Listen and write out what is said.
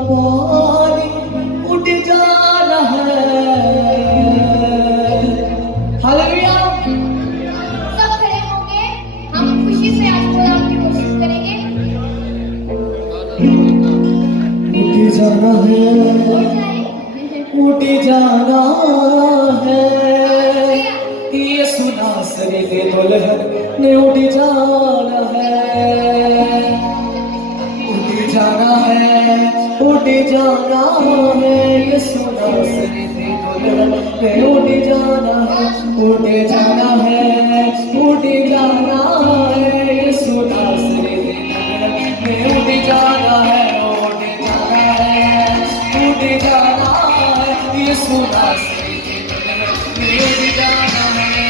पानी उठ जाना है। हालेलुया। सब खड़े होंगे, हम खुशी से आज खुदावन की कोशिश करेंगे। उठ जाना है, उठ जाना है, यीशु नासरी दे दुल्हन ने उठ जाना है। उठ जाना है, उठ जाना है, यीशु नासरी दे दुल्हन ने उठ जाना है। उठ जाना है, उठ जाना है, यीशु नासरी दे दुल्हन ने उठ जाना है। उठ जाना है, उठ जाना है, यीशु नासरी दे दुल्हन ने उठ जाना है।